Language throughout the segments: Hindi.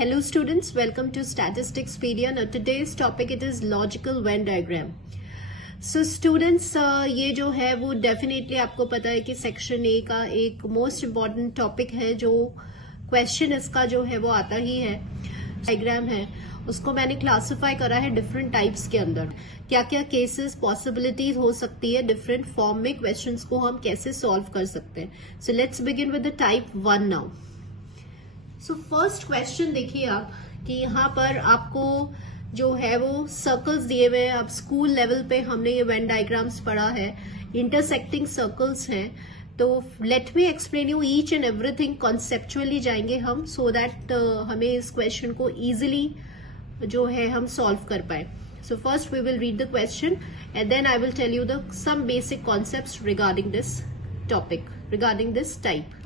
Hello students, welcome to Statisticspedia. Now today's topic it is logical Venn diagram. So students, ये जो है वो डेफिनेटली आपको पता है कि सेक्शन ए का एक मोस्ट इम्पॉर्टेंट टॉपिक है, जो क्वेश्चन इसका जो है वो आता ही है। डायग्राम है उसको मैंने क्लासिफाई करा है डिफरेंट टाइप्स के अंदर, क्या क्या केसेस पॉसिबिलिटीज हो सकती है, डिफरेंट फॉर्म में क्वेश्चंस को हम कैसे सॉल्व कर सकते हैं। So let's begin with the type 1 now. So first question देखिए आप कि यहाँ पर आपको जो है वो सर्कल्स दिए हुए हैं। अब स्कूल लेवल पे हमने ये वेन डायग्राम्स पढ़ा है, इंटरसेक्टिंग सर्कल्स हैं। तो let me explain you each and everything, conceptually जाएंगे हम सो दैट हमें इस क्वेश्चन को इजिली जो है हम सॉल्व कर पाए। So first we will read the question and then I will tell you the some basic concepts regarding this topic, regarding this type.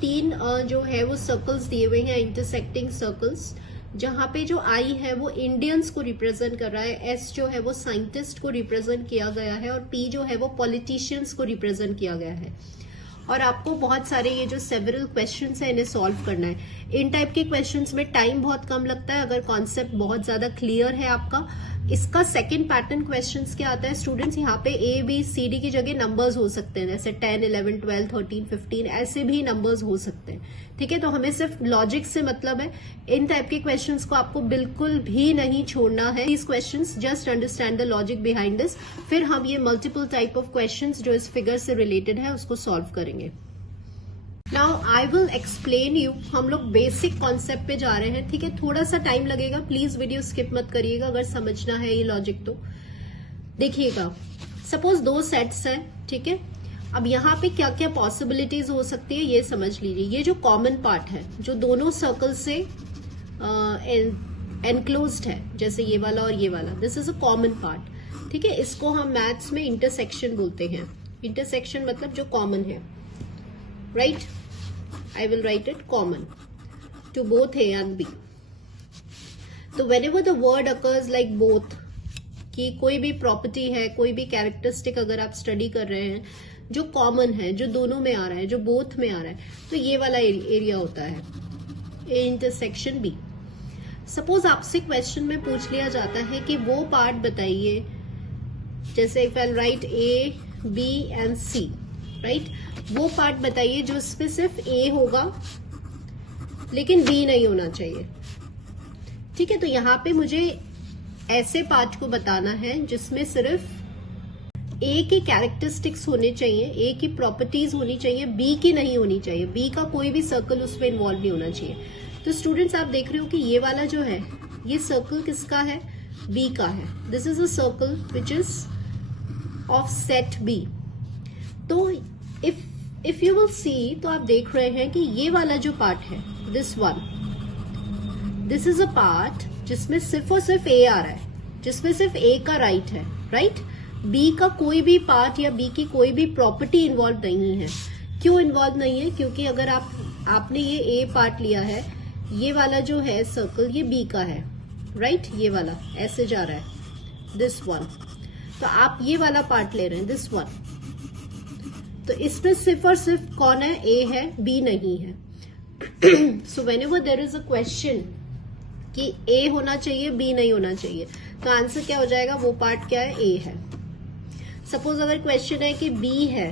तीन जो है वो सर्कल्स दिए हुए हैं, इंटरसेक्टिंग सर्कल्स, जहां पे जो आई है वो इंडियंस को रिप्रेजेंट कर रहा है, एस जो है वो साइंटिस्ट को रिप्रेजेंट किया गया है और पी जो है वो पॉलिटिशियंस को रिप्रेजेंट किया गया है। और आपको बहुत सारे ये जो सेवरल क्वेश्चंस है इन्हें सॉल्व करना है। इन टाइप के क्वेश्चंस में टाइम बहुत कम लगता है अगर कॉन्सेप्ट बहुत ज्यादा क्लियर है आपका। इसका सेकंड पैटर्न क्वेश्चंस क्या आता है स्टूडेंट्स, यहाँ पे ए बी सी डी की जगह नंबर्स हो सकते हैं, जैसे 10, 11, 12, 13, 15 ऐसे भी नंबर्स हो सकते हैं। ठीक है, तो हमें सिर्फ लॉजिक से मतलब है। इन टाइप के क्वेश्चंस को आपको बिल्कुल भी नहीं छोड़ना है। these questions just understand the logic behind this, फिर हम ये मल्टीपल टाइप ऑफ क्वेश्चंस जो इस फिगर से रिलेटेड है उसको सॉल्व करेंगे। Now I will explain you, हम लोग बेसिक कॉन्सेप्ट पे जा रहे हैं। ठीक है, थोड़ा सा टाइम लगेगा, प्लीज वीडियो स्किप मत करिएगा अगर समझना है ये लॉजिक। तो देखिएगा, सपोज दो सेट्स हैं, ठीक है। अब यहाँ पे क्या क्या पॉसिबिलिटीज हो सकती है ये समझ लीजिए। ये जो कॉमन पार्ट है जो दोनों सर्कल से एनक्लोज्ड है, जैसे ये वाला और ये वाला, this is a common part. ठीक है, इसको हम मैथ्स में इंटरसेक्शन बोलते हैं। इंटरसेक्शन मतलब जो कॉमन है, right. I will write it common to both A and B. तो whenever the word occurs like both, कि कोई भी प्रॉपर्टी है, कोई भी कैरेक्टरिस्टिक अगर आप स्टडी कर रहे हैं जो कॉमन है, जो दोनों में आ रहा है, जो बोथ में आ रहा है, तो ये वाला एरिया होता है A इंटरसेक्शन B। सपोज आपसे क्वेश्चन में पूछ लिया जाता है कि वो पार्ट बताइए, जैसे if I right A, B and C, right, वो पार्ट बताइए जो इसमें सिर्फ ए होगा लेकिन बी नहीं होना चाहिए। ठीक है, तो यहां पे मुझे ऐसे पार्ट को बताना है जिसमें सिर्फ ए के कैरेक्टरिस्टिक्स होने चाहिए, ए की प्रॉपर्टीज होनी चाहिए, बी की नहीं होनी चाहिए, बी का कोई भी सर्कल उसमें इन्वॉल्व नहीं होना चाहिए। तो स्टूडेंट्स आप देख रहे हो कि ये वाला जो है ये सर्कल किसका है, बी का है। This is a circle which is of set B. तो इफ यू विल सी, तो आप देख रहे हैं कि ये वाला जो पार्ट है, this one, this is a part जिसमें सिर्फ और सिर्फ ए आ रहा है, जिसमें सिर्फ ए का राइट है, राइट। बी का कोई भी पार्ट या बी की कोई भी प्रॉपर्टी इन्वॉल्व नहीं है। क्यों इन्वॉल्व नहीं है? क्योंकि अगर आपने ये ए पार्ट लिया है, ये वाला जो है सर्कल ये बी का है, राइट, ये वाला ऐसे जा रहा है, दिस वन। तो आप ये वाला पार्ट ले रहे हैं, दिस वन, तो इसमें सिर्फ और सिर्फ कौन है, ए है, बी नहीं है। So whenever there is a question कि ए होना चाहिए, बी नहीं होना चाहिए, तो आंसर क्या हो जाएगा, वो पार्ट क्या है, ए है। सपोज अगर क्वेश्चन है कि बी है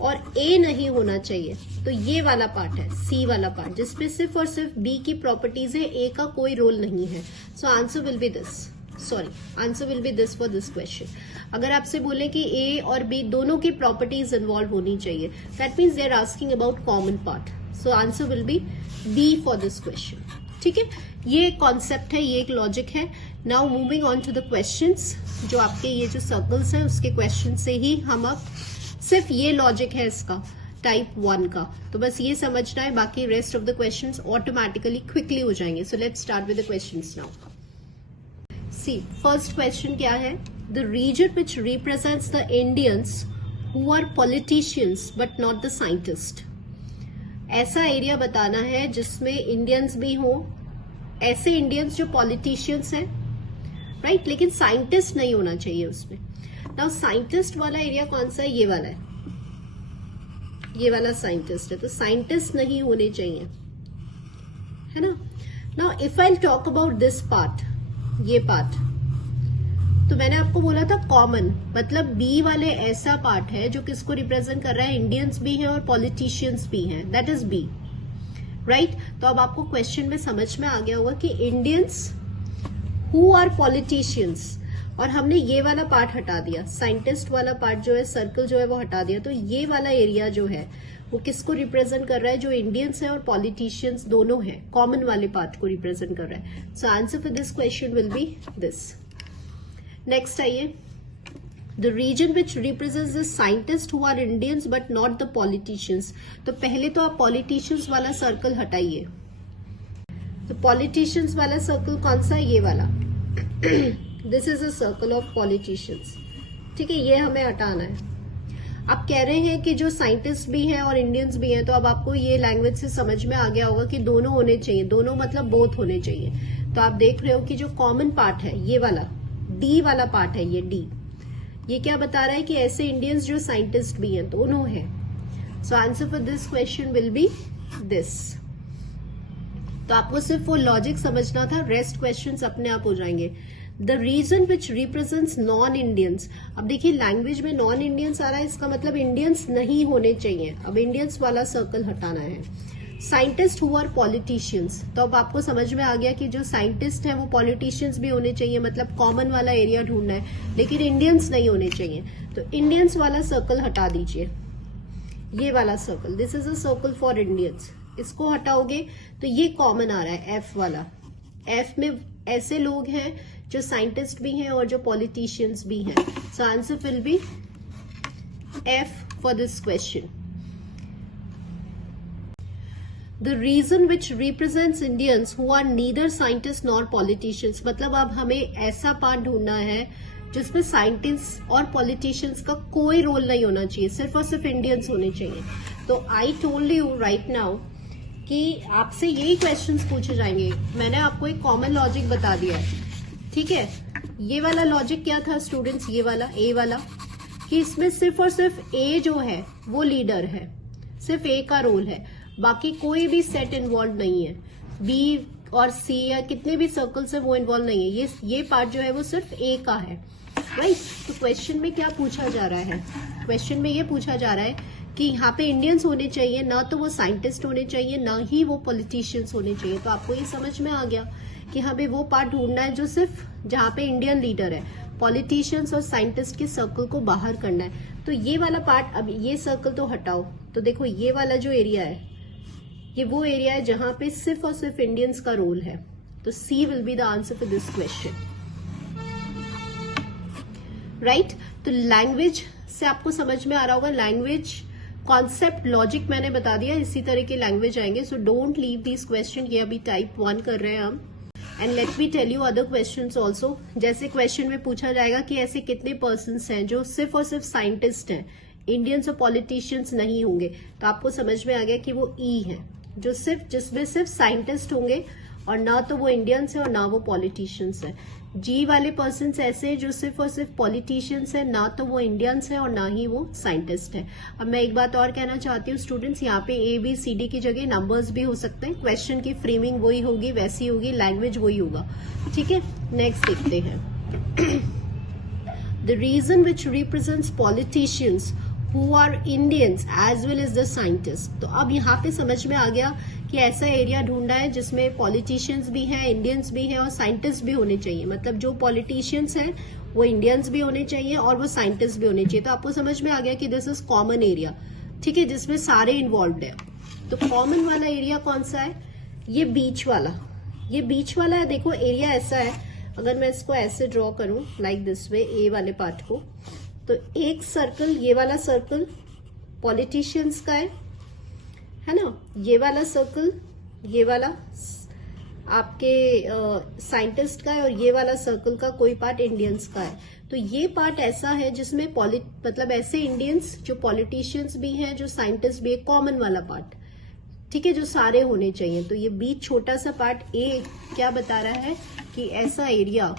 और ए नहीं होना चाहिए, तो ये वाला पार्ट है, सी वाला पार्ट, जिसमें सिर्फ और सिर्फ बी की प्रॉपर्टीज है, ए का कोई रोल नहीं है। So answer will be this, answer will be this for this question. अगर आपसे बोले कि ए और बी दोनों की प्रॉपर्टीज इन्वॉल्व होनी चाहिए, that means they are asking about common part. So answer will be B for this question. ठीक है, ये एक कॉन्सेप्ट है, ये एक लॉजिक है। Now moving on to the questions, जो आपके ये जो सर्कल्स है उसके क्वेश्चन से ही हम अब, सिर्फ ये लॉजिक है इसका टाइप 1 का, तो बस ये समझना है, बाकी rest of the questions automatically quickly हो जाएंगे। So let's start with the questions now. See first question क्या है, the region which represents the Indians who are politicians but not the scientists। ऐसा एरिया बताना है जिसमें इंडियंस भी हो, ऐसे इंडियंस जो पॉलिटिशियंस हैं, राइट, लेकिन साइंटिस्ट नहीं होना चाहिए उसमें। नाउ साइंटिस्ट वाला एरिया कौन सा है, ये वाला है, ये वाला साइंटिस्ट है, तो साइंटिस्ट नहीं होने चाहिए। है ना। Now if I talk about this part, ये पार्ट, तो मैंने आपको बोला था कॉमन, मतलब बी वाले ऐसा पार्ट है जो किसको रिप्रेजेंट कर रहा है, इंडियंस भी हैं और पॉलिटिशियंस भी हैं, दैट इज बी, राइट। तो अब आपको क्वेश्चन में समझ में आ गया होगा कि इंडियंस हु आर पॉलिटिशियंस, और हमने ये वाला पार्ट हटा दिया, साइंटिस्ट वाला पार्ट जो है, सर्कल जो है वो हटा दिया, तो ये वाला एरिया जो है वो किसको रिप्रेजेंट कर रहा है, जो इंडियंस है और पॉलिटिशियंस दोनों है, कॉमन वाले पार्ट को रिप्रेजेंट कर रहा है। So answer for this question will be this. Next आइए, the region which represents the scientist who are Indians but not the politicians. तो पहले तो आप पॉलिटिशियंस वाला सर्कल हटाइए, तो पॉलिटिशियंस वाला सर्कल कौन सा है, ये वाला this is a circle of politicians, ठीक है, ये हमें हटाना है। आप कह रहे हैं कि जो साइंटिस्ट भी हैं और इंडियंस भी हैं, तो अब आपको ये लैंग्वेज से समझ में आ गया होगा कि दोनों होने चाहिए, दोनों मतलब बोथ होने चाहिए। तो आप देख रहे हो कि जो कॉमन पार्ट है ये वाला डी वाला पार्ट है, ये डी, ये क्या बता रहा है कि ऐसे इंडियंस जो साइंटिस्ट भी हैं दोनों हैं। So answer for this question will be this. तो आपको सिर्फ वो लॉजिक समझना था, रेस्ट क्वेश्चंस अपने आप हो जाएंगे। The region which represents non Indians, अब देखिए लैंग्वेज में नॉन इंडियंस आ रहा है, इसका मतलब इंडियंस नहीं होने चाहिए, अब इंडियंस वाला सर्कल हटाना है। साइंटिस्ट हु आर पॉलिटिशियंस, तो अब आपको समझ में आ गया कि जो साइंटिस्ट हैं वो पॉलिटिशियंस भी होने चाहिए, मतलब कॉमन वाला एरिया ढूंढना है, लेकिन इंडियंस नहीं होने चाहिए। तो इंडियंस वाला सर्कल हटा दीजिए, ये वाला circle, this is a circle for Indians, इसको हटाओगे तो ये कॉमन आ रहा है, एफ वाला। एफ में ऐसे लोग हैं जो साइंटिस्ट भी हैं और जो पॉलिटिशियंस भी हैं। So answer will be F for this question. The region which represents Indians who are neither scientist nor politicians, मतलब अब हमें ऐसा पार्ट ढूंढना है जिसमें साइंटिस्ट और पॉलिटिशियंस का कोई रोल नहीं होना चाहिए, सिर्फ और सिर्फ इंडियंस होने चाहिए। तो आई टोल्ड यू राइट नाउ कि आपसे यही क्वेश्चंस पूछे जाएंगे। मैंने आपको एक कॉमन लॉजिक बता दिया है, ठीक है। ये वाला लॉजिक क्या था स्टूडेंट्स, ये वाला ए वाला, कि इसमें सिर्फ और सिर्फ ए जो है वो लीडर है, सिर्फ ए का रोल है, बाकी कोई भी सेट इन्वॉल्व नहीं है, बी और सी या कितने भी सर्कल्स है वो इन्वॉल्व नहीं है, ये पार्ट जो है वो सिर्फ ए का है, राइट। तो क्वेश्चन में क्या पूछा जा रहा है, क्वेश्चन में ये पूछा जा रहा है कि यहाँ पे इंडियंस होने चाहिए, ना तो वो साइंटिस्ट होने चाहिए, ना ही वो पॉलिटिशियंस होने चाहिए। तो आपको ये समझ में आ गया कि हमें वो पार्ट ढूंढना है जो सिर्फ जहाँ पे इंडियन लीडर है, पॉलिटिशियंस और साइंटिस्ट के सर्कल को बाहर करना है। तो ये वाला पार्ट, अब ये सर्कल तो हटाओ, तो देखो ये वाला जो एरिया है ये वो एरिया है जहां पे सिर्फ और सिर्फ इंडियंस का रोल है। तो C will be the answer for this question, right. तो लैंग्वेज से आपको समझ में आ रहा होगा, लैंग्वेज कॉन्सेप्ट लॉजिक मैंने बता दिया, इसी तरह के लैंग्वेज आएंगे। So don't leave this question, ये अभी टाइप 1 कर रहे हैं हम। And let me tell you other questions also. जैसे क्वेश्चन में पूछा जाएगा कि ऐसे कितने पर्सन्स हैं जो सिर्फ और सिर्फ साइंटिस्ट हैं, इंडियंस और पॉलिटिशियंस नहीं होंगे, तो आपको समझ में आ गया कि वो ई है, जो सिर्फ जिसमें सिर्फ साइंटिस्ट होंगे और ना तो वो इंडियंस है और ना वो पॉलिटिशियंस है। जी वाले पर्सन्स ऐसे जो सिर्फ और सिर्फ पॉलिटिशियंस है, ना तो वो इंडियंस है और ना ही वो साइंटिस्ट है। अब मैं एक बात और कहना चाहती हूँ स्टूडेंट्स, यहाँ पे ए बी सी डी की जगह नंबर्स भी हो सकते हैं, क्वेश्चन की फ्रेमिंग वही होगी, वैसी होगी, लैंग्वेज वही होगा, ठीक है। नेक्स्ट देखते हैं, the region which represents politicians who are Indians as well as the scientists। तो अब यहाँ पे समझ में आ गया कि ऐसा एरिया ढूंढा है जिसमें पॉलिटिशियंस भी हैं, इंडियंस भी हैं और साइंटिस्ट भी होने चाहिए। मतलब जो पॉलिटिशियंस हैं वो इंडियंस भी होने चाहिए और वो साइंटिस्ट भी होने चाहिए। तो आपको समझ में आ गया कि दिस इज कॉमन एरिया, ठीक है, जिसमें सारे इन्वॉल्व है। तो कॉमन वाला एरिया कौन सा है, ये बीच वाला, ये बीच वाला है। देखो एरिया ऐसा है, अगर मैं इसको ऐसे ड्रॉ करूं लाइक दिस वे, ए वाले पार्ट को, तो एक सर्कल, ये वाला सर्कल पॉलिटिशियंस का है ना, ये वाला सर्कल, ये वाला आपके साइंटिस्ट का है और ये वाला सर्कल का कोई पार्ट इंडियंस का है। तो ये पार्ट ऐसा है जिसमें मतलब ऐसे इंडियंस जो पॉलिटिशियंस भी हैं, जो साइंटिस्ट भी है, कॉमन वाला पार्ट, ठीक है, जो सारे होने चाहिए। तो ये बीच छोटा सा पार्ट ए क्या बता रहा है कि ऐसा एरिया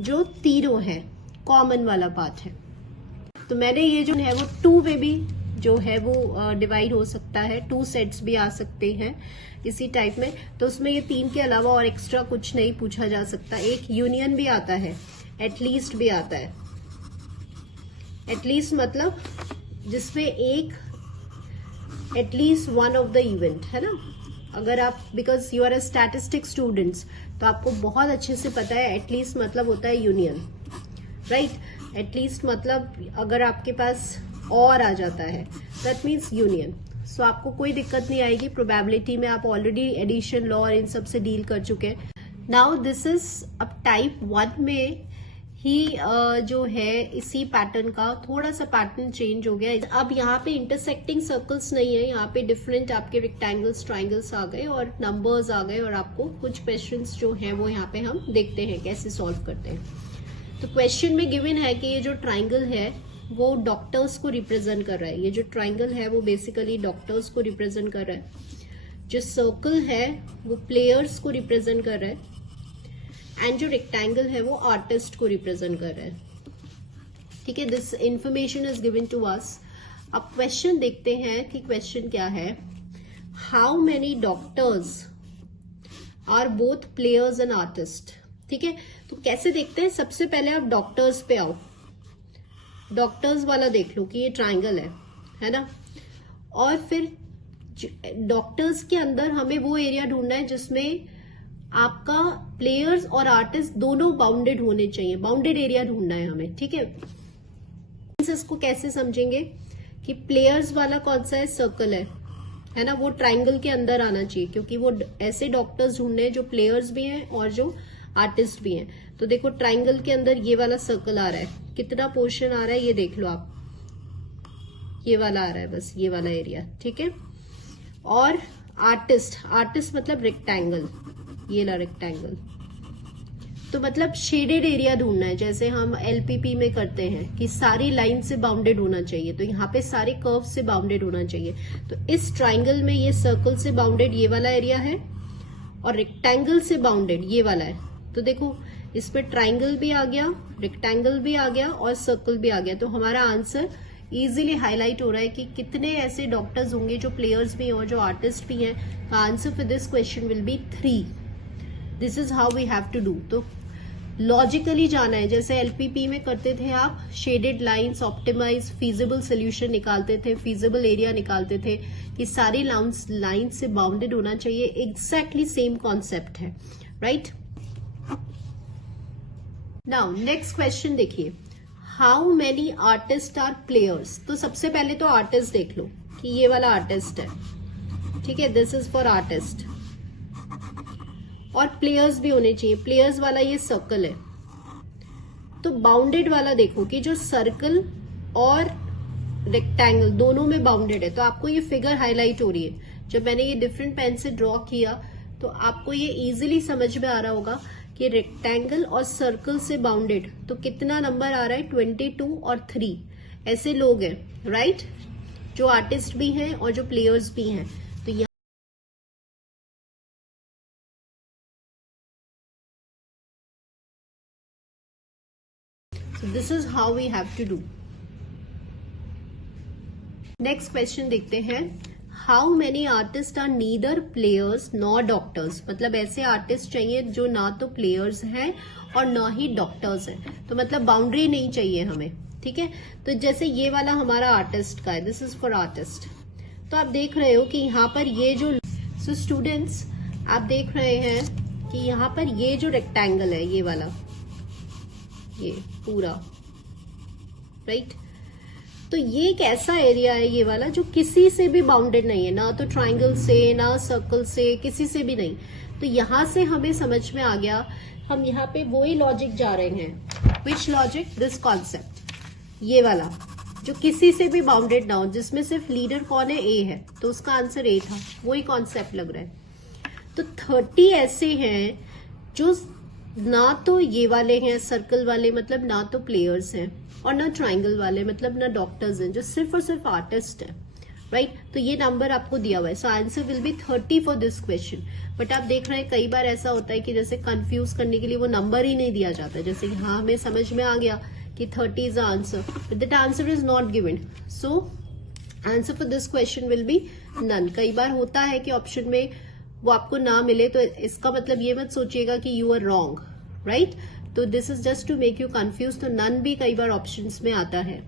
जो तीनों है, कॉमन वाला पार्ट है। तो मैंने ये जो है वो 2 में भी जो है वो डिवाइड हो सकता है, 2 सेट्स भी आ सकते हैं इसी टाइप में। तो उसमें ये 3 के अलावा और एक्स्ट्रा कुछ नहीं पूछा जा सकता। एक यूनियन भी आता है, एटलीस्ट भी आता है। एटलीस्ट मतलब जिसमें एक at least one of the event है ना। अगर आप, because you are a statistic students, तो आपको बहुत अच्छे से पता है एटलीस्ट मतलब होता है यूनियन, राइट। एटलीस्ट मतलब अगर आपके पास और आ जाता है दैट मीन्स यूनियन। सो आपको कोई दिक्कत नहीं आएगी। प्रोबेबिलिटी में आप ऑलरेडी एडिशन, लॉ और इन सब से डील कर चुके हैं। नाउ दिस इज अब टाइप 1 में ही जो है इसी पैटर्न का थोड़ा सा पैटर्न चेंज हो गया। अब यहाँ पे इंटरसेक्टिंग सर्कल्स नहीं है, यहाँ पे डिफरेंट आपके रेक्टेंगल्स, ट्राइंगल्स आ गए और नंबर्स आ गए, और आपको कुछ क्वेश्चंस जो हैं वो यहाँ पे हम देखते हैं कैसे सॉल्व करते हैं। तो क्वेश्चन में गिवन है कि ये जो ट्राइंगल है वो डॉक्टर्स को रिप्रेजेंट कर रहा है। ये जो ट्राइंगल है वो बेसिकली डॉक्टर्स को रिप्रेजेंट कर रहा है। जो सर्कल है वो प्लेयर्स को रिप्रेजेंट कर रहा है, एंड जो रेक्टेंगल है वो आर्टिस्ट को रिप्रेजेंट कर रहा है। ठीक है, this information is given to us. अब क्वेश्चन देखते हैं कि क्वेश्चन क्या है। How many doctors are both players and artist. ठीक है, तो कैसे देखते हैं। सबसे पहले आप डॉक्टर्स पे आओ, डॉक्टर्स वाला देख लो कि ये ट्राइंगल है ना। और फिर डॉक्टर्स के अंदर हमें वो एरिया ढूंढना है जिसमें आपका प्लेयर्स और आर्टिस्ट दोनों बाउंडेड होने चाहिए। बाउंडेड एरिया ढूंढना है हमें। ठीक है, इसको कैसे समझेंगे कि प्लेयर्स वाला कौन सा है, सर्कल है ना, वो ट्राइंगल के अंदर आना चाहिए, क्योंकि वो ऐसे डॉक्टर्स ढूंढने हैं जो प्लेयर्स भी हैं और जो आर्टिस्ट भी हैं। तो देखो ट्राइंगल के अंदर ये वाला सर्कल आ रहा है, कितना पोर्शन आ रहा है ये देख लो आप, ये वाला आ रहा है, बस ये वाला एरिया। ठीक है, और आर्टिस्ट, आर्टिस्ट मतलब रेक्टेंगल, ये ला रेक्टेंगल। तो मतलब शेडेड एरिया ढूंढना है, जैसे हम एलपीपी में करते हैं कि सारी लाइन से बाउंडेड होना चाहिए, तो यहाँ पे सारे कर्व से बाउंडेड होना चाहिए। तो इस ट्राइंगल में ये सर्कल से बाउंडेड ये वाला एरिया है और रेक्टेंगल से बाउंडेड ये वाला है। तो देखो इस पे ट्राइंगल भी आ गया, रेक्टेंगल भी आ गया और सर्कल भी आ गया। तो हमारा आंसर इजीली हाईलाइट हो रहा है कि कितने ऐसे डॉक्टर्स होंगे जो प्लेयर्स भी हैं और जो आर्टिस्ट भी हैं। Answer for this question will be 3। This is how we have to do. तो लॉजिकली जाना है, जैसे एलपीपी में करते थे आप, shaded lines, optimise, feasible solution निकालते थे, फीजिबल एरिया निकालते थे कि सारी लाइन से बाउंडेड होना चाहिए। एग्जैक्टली सेम कॉन्सेप्ट है, राइट। नाउ नेक्स्ट क्वेश्चन देखिए, how many artist are players. तो सबसे पहले तो आर्टिस्ट देख लो कि ये वाला आर्टिस्ट है। ठीक है, दिस इज फॉर आर्टिस्ट। और प्लेयर्स भी होने चाहिए, प्लेयर्स वाला ये सर्कल है। तो बाउंडेड वाला देखो कि जो सर्कल और रेक्टेंगल दोनों में बाउंडेड है। तो आपको ये फिगर हाईलाइट हो रही है। जब मैंने ये डिफरेंट पेन से ड्रॉ किया तो आपको ये इजीली समझ में आ रहा होगा कि रेक्टेंगल और सर्कल से बाउंडेड। तो कितना नंबर आ रहा है, 22 और 3 ऐसे लोग हैं, राइट, जो आर्टिस्ट भी हैं और जो प्लेयर्स भी हैं। तो So this is how we have to do. Next question देखते हैं, how many artists are neither players nor doctors। मतलब ऐसे आर्टिस्ट चाहिए जो ना तो प्लेयर्स हैं और ना ही डॉक्टर्स हैं। तो मतलब बाउंड्री नहीं चाहिए हमें। ठीक है, तो जैसे ये वाला हमारा आर्टिस्ट का है, दिस इज फॉर आर्टिस्ट। तो आप देख रहे हो कि यहाँ पर ये जो, सो स्टूडेंट्स आप देख रहे हैं कि यहाँ पर ये जो रेक्टेंगल है, ये वाला, ये पूरा, राइट। तो ये एक ऐसा एरिया है ये वाला जो किसी से भी बाउंडेड नहीं है, ना तो ट्राइंगल से, ना सर्कल से, किसी से भी नहीं। तो यहां से हमें समझ में आ गया, हम यहाँ पे वही लॉजिक जा रहे हैं। विच लॉजिक, दिस कॉन्सेप्ट, ये वाला जो किसी से भी बाउंडेड ना हो, जिसमें सिर्फ लीडर कौन है, ए है, तो उसका आंसर ए था। वही कॉन्सेप्ट लग रहा है। तो 30 ऐसे हैं जो ना तो ये वाले हैं सर्कल वाले, मतलब ना तो प्लेयर्स हैं, और ना ट्राइंगल वाले मतलब ना डॉक्टर्स हैं, जो सिर्फ और सिर्फ आर्टिस्ट है, राइट। तो ये नंबर आपको दिया हुआ है। So answer will B 30 for this question. But आप देख रहे हैं कई बार ऐसा होता है कि जैसे कंफ्यूज करने के लिए वो नंबर ही नहीं दिया जाता। जैसे यहाँ हमें समझ में आ गया कि 30 is the answer, but that answer is not given. So answer for this question will be none. कई बार होता है कि ऑप्शन में वो आपको ना मिले, तो इसका मतलब ये मत सोचिएगा कि यू आर रॉन्ग, राइट। तो this is just to make you confuse. तो नन भी कई बार ऑप्शंस में आता है।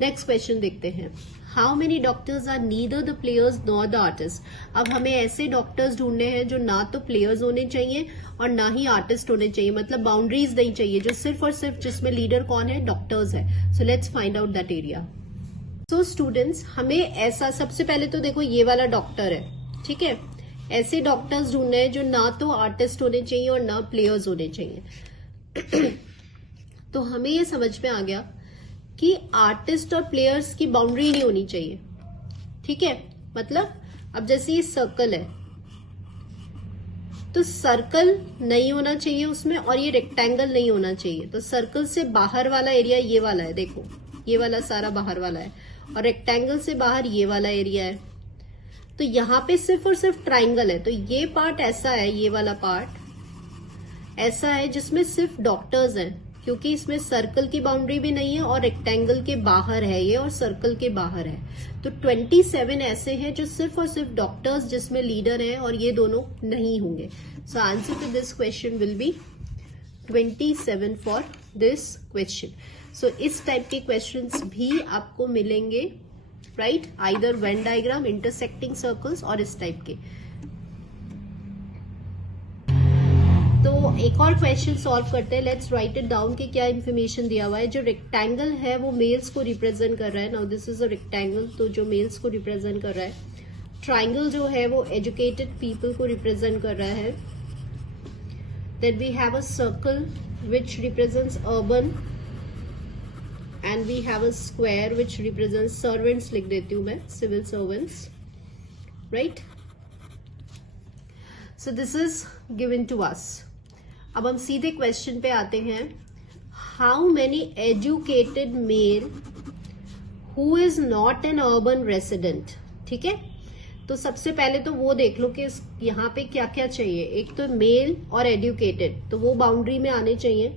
नेक्स्ट क्वेश्चन देखते हैं। How many doctors are neither the players nor the artist. अब हमें ऐसे डॉक्टर्स ढूंढने हैं जो ना तो प्लेयर्स होने चाहिए और ना ही आर्टिस्ट होने चाहिए, मतलब बाउंड्रीज नहीं चाहिए, जो सिर्फ और सिर्फ जिसमें लीडर कौन है, डॉक्टर्स है। So let's find out that area. So students, हमें ऐसा, सबसे पहले तो देखो ये वाला डॉक्टर है, ठीक है। ऐसे डॉक्टर्स ढूंढने हैं जो ना तो आर्टिस्ट होने चाहिए और ना प्लेयर्स होने चाहिए। तो हमें ये समझ में आ गया कि आर्टिस्ट और प्लेयर्स की बाउंड्री नहीं होनी चाहिए, ठीक है। मतलब अब जैसे ये सर्कल है, तो सर्कल नहीं होना चाहिए उसमें, और ये रेक्टेंगल नहीं होना चाहिए। तो सर्कल से बाहर वाला एरिया ये वाला है, देखो ये वाला सारा बाहर वाला है, और रेक्टेंगल से बाहर ये वाला एरिया है। तो यहाँ पे सिर्फ और सिर्फ ट्राइंगल है। तो ये पार्ट ऐसा है, ये वाला पार्ट ऐसा है जिसमें सिर्फ डॉक्टर्स हैं, क्योंकि इसमें सर्कल की बाउंड्री भी नहीं है और रेक्टेंगल के बाहर है ये, और सर्कल के बाहर है। तो 27 ऐसे हैं जो सिर्फ और सिर्फ डॉक्टर्स जिसमें लीडर है, और ये दोनों नहीं होंगे। So answer to this question will be 27 for this question. So इस टाइप के क्वेश्चंस भी आपको मिलेंगे, right, either Venn diagram, intersecting circles और इस टाइप के। तो एक और क्वेश्चन सॉल्व करते हैं। लेट्स राइट इट डाउन कि क्या इन्फॉर्मेशन दिया हुआ है। जो रेक्टेंगल है वो मेल्स को रिप्रेजेंट कर रहा है। Now this is a rectangle, तो जो मेल्स को रिप्रेजेंट कर रहा है। ट्राइंगल जो है वो एजुकेटेड पीपल को रिप्रेजेंट कर रहा है। Then we have a circle which represents urban, and we have a square which represents servants, लिख देती हूं मैं, civil servants, right. So this is given to us. अब हम सीधे क्वेश्चन पे आते हैं। How many educated male who is not an urban resident, ठीक है। तो सबसे पहले तो वो देख लो कि यहाँ पे क्या क्या चाहिए। एक तो मेल और एजुकेटेड, तो वो बाउंड्री में आने चाहिए,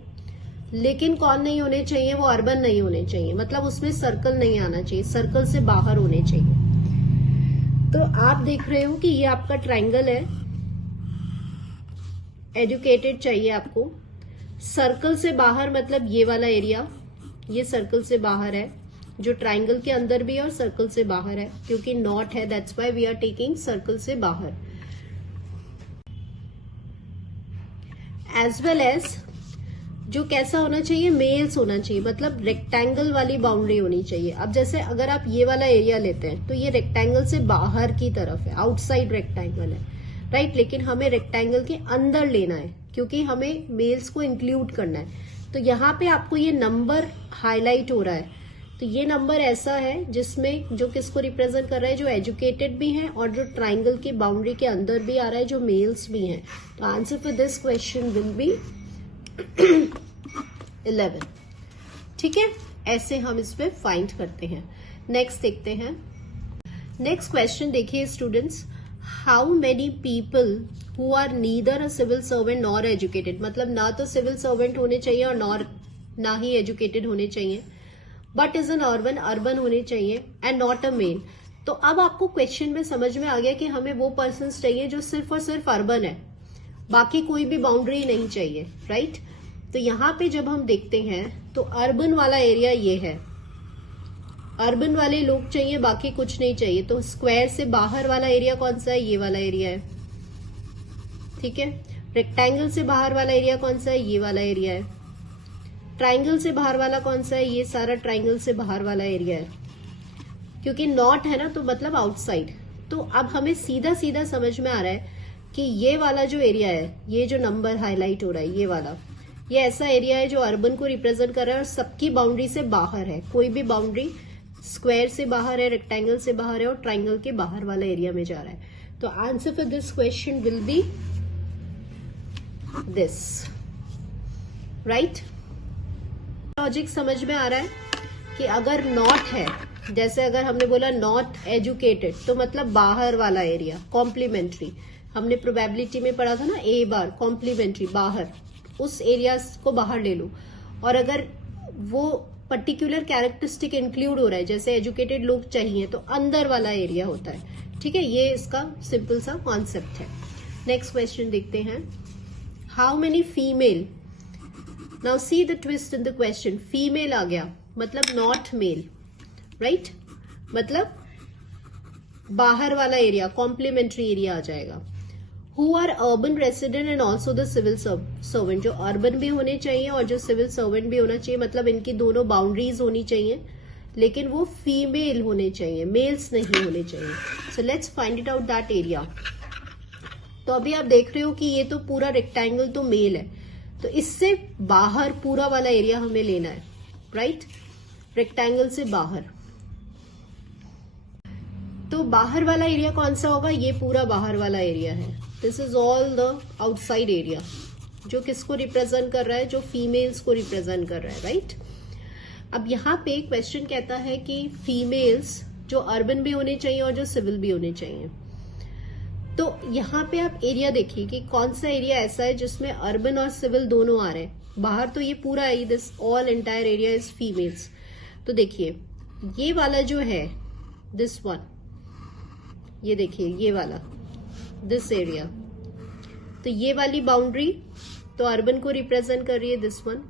लेकिन कौन नहीं होने चाहिए, वो अर्बन नहीं होने चाहिए, मतलब उसमें सर्कल नहीं आना चाहिए, सर्कल से बाहर होने चाहिए। तो आप देख रहे हो कि ये आपका ट्राइंगल है, एजुकेटेड चाहिए आपको। सर्कल से बाहर मतलब ये वाला एरिया, ये सर्कल से बाहर है, जो ट्राइंगल के अंदर भी है और सर्कल से बाहर है, क्योंकि नॉट है, that's why we are taking circle से बाहर। एज वेल एज जो कैसा होना चाहिए, मेल्स होना चाहिए, मतलब रेक्टेंगल वाली बाउंड्री होनी चाहिए। अब जैसे अगर आप ये वाला एरिया लेते हैं तो ये रेक्टेंगल से बाहर की तरफ है, आउटसाइड रेक्टेंगल है, राइट। लेकिन हमें रेक्टेंगल के अंदर लेना है, क्योंकि हमें मेल्स को इंक्लूड करना है। तो यहाँ पे आपको ये नंबर हाईलाइट हो रहा है, तो ये नंबर ऐसा है जिसमें जो किसको रिप्रेजेंट कर रहा है, जो एजुकेटेड भी है और जो ट्राइंगल की बाउंड्री के अंदर भी आ रहा है, जो मेल्स भी हैं। तो answer for this question will B 11, ठीक है। ऐसे हम इसमें फाइंड करते हैं। नेक्स्ट देखते हैं। नेक्स्ट क्वेश्चन देखिए students. How many people who are neither a civil servant nor educated, मतलब ना तो सिविल सर्वेंट होने चाहिए और ना ही एजुकेटेड होने चाहिए, but is an urban, urban होने चाहिए, एंड नॉट अ मेल। तो अब आपको क्वेश्चन में समझ में आ गया कि हमें वो पर्सन चाहिए जो सिर्फ और सिर्फ अर्बन है, बाकी कोई भी बाउंड्री नहीं चाहिए, राइट। तो यहाँ पे जब हम देखते हैं तो अर्बन वाला एरिया ये है, अर्बन वाले लोग चाहिए, बाकी कुछ नहीं चाहिए। तो स्क्वायर से बाहर वाला एरिया कौन सा है, ये वाला एरिया है, ठीक है। रेक्टेंगल से बाहर वाला एरिया कौन सा है, ये वाला एरिया है। ट्राइंगल से बाहर वाला कौन सा है, ये सारा ट्राइंगल से बाहर वाला एरिया है, क्योंकि नॉट है ना, तो मतलब आउटसाइड। तो अब हमें सीधा सीधा समझ में आ रहा है कि ये वाला जो एरिया है, ये जो नंबर हाईलाइट हो रहा है, ये वाला, ये ऐसा एरिया है जो अर्बन को रिप्रेजेंट कर रहा है और सबकी बाउंड्री से बाहर है। कोई भी बाउंड्री स्क्वायर से बाहर है, रेक्टेंगल से बाहर है और ट्राइंगल के बाहर वाला एरिया में जा रहा है। तो answer for this question will be this, right. Logic समझ में आ रहा है कि अगर नॉट है, जैसे अगर हमने बोला नॉट एजुकेटेड, तो मतलब बाहर वाला एरिया, कॉम्प्लीमेंट्री, हमने प्रोबेबिलिटी में पढ़ा था ना, ए बार कॉम्प्लीमेंट्री, बाहर, उस एरिया को बाहर ले लो। और अगर वो पर्टिकुलर कैरेक्टरिस्टिक इंक्लूड हो रहा है, जैसे एजुकेटेड लोग चाहिए तो अंदर वाला एरिया होता है। ठीक है, ये इसका सिंपल सा कॉन्सेप्ट है। नेक्स्ट क्वेश्चन देखते हैं, how many female, now see the twist in the question, female आ गया मतलब नॉट मेल, राइट, मतलब बाहर वाला एरिया, कॉम्प्लीमेंट्री एरिया आ जाएगा। Who are urban resident and also the civil servant, जो अर्बन भी होने चाहिए और जो सिविल सर्वेंट भी होना चाहिए, मतलब इनकी दोनों बाउंड्रीज होनी चाहिए, लेकिन वो फीमेल होने चाहिए, मेल्स नहीं होने चाहिए। So let's find it out that area. तो अभी आप देख रहे हो कि ये तो पूरा रेक्टेंगल तो मेल है, तो इससे बाहर पूरा वाला एरिया हमें लेना है, राइट, रेक्टेंगल से बाहर। तो बाहर वाला एरिया कौन सा होगा, ये पूरा बाहर वाला एरिया है। This is all the outside area, जो किसको रिप्रेजेंट कर रहा है, जो फीमेल्स को रिप्रेजेंट कर रहा है, राइट। अब यहाँ पे क्वेश्चन कहता है कि फीमेल्स जो अर्बन भी होने चाहिए और जो सिविल भी होने चाहिए। तो यहाँ पे आप एरिया देखिए कि कौन सा एरिया ऐसा है जिसमें अर्बन और सिविल दोनों आ रहे हैं। बाहर तो ये पूरा है, this all entire area is females. तो देखिए ये वाला जो है, दिस वन, ये देखिए ये वाला, दिस एरिया, तो ये वाली बाउंड्री तो अर्बन को रिप्रेजेंट कर रही है, दिस वन,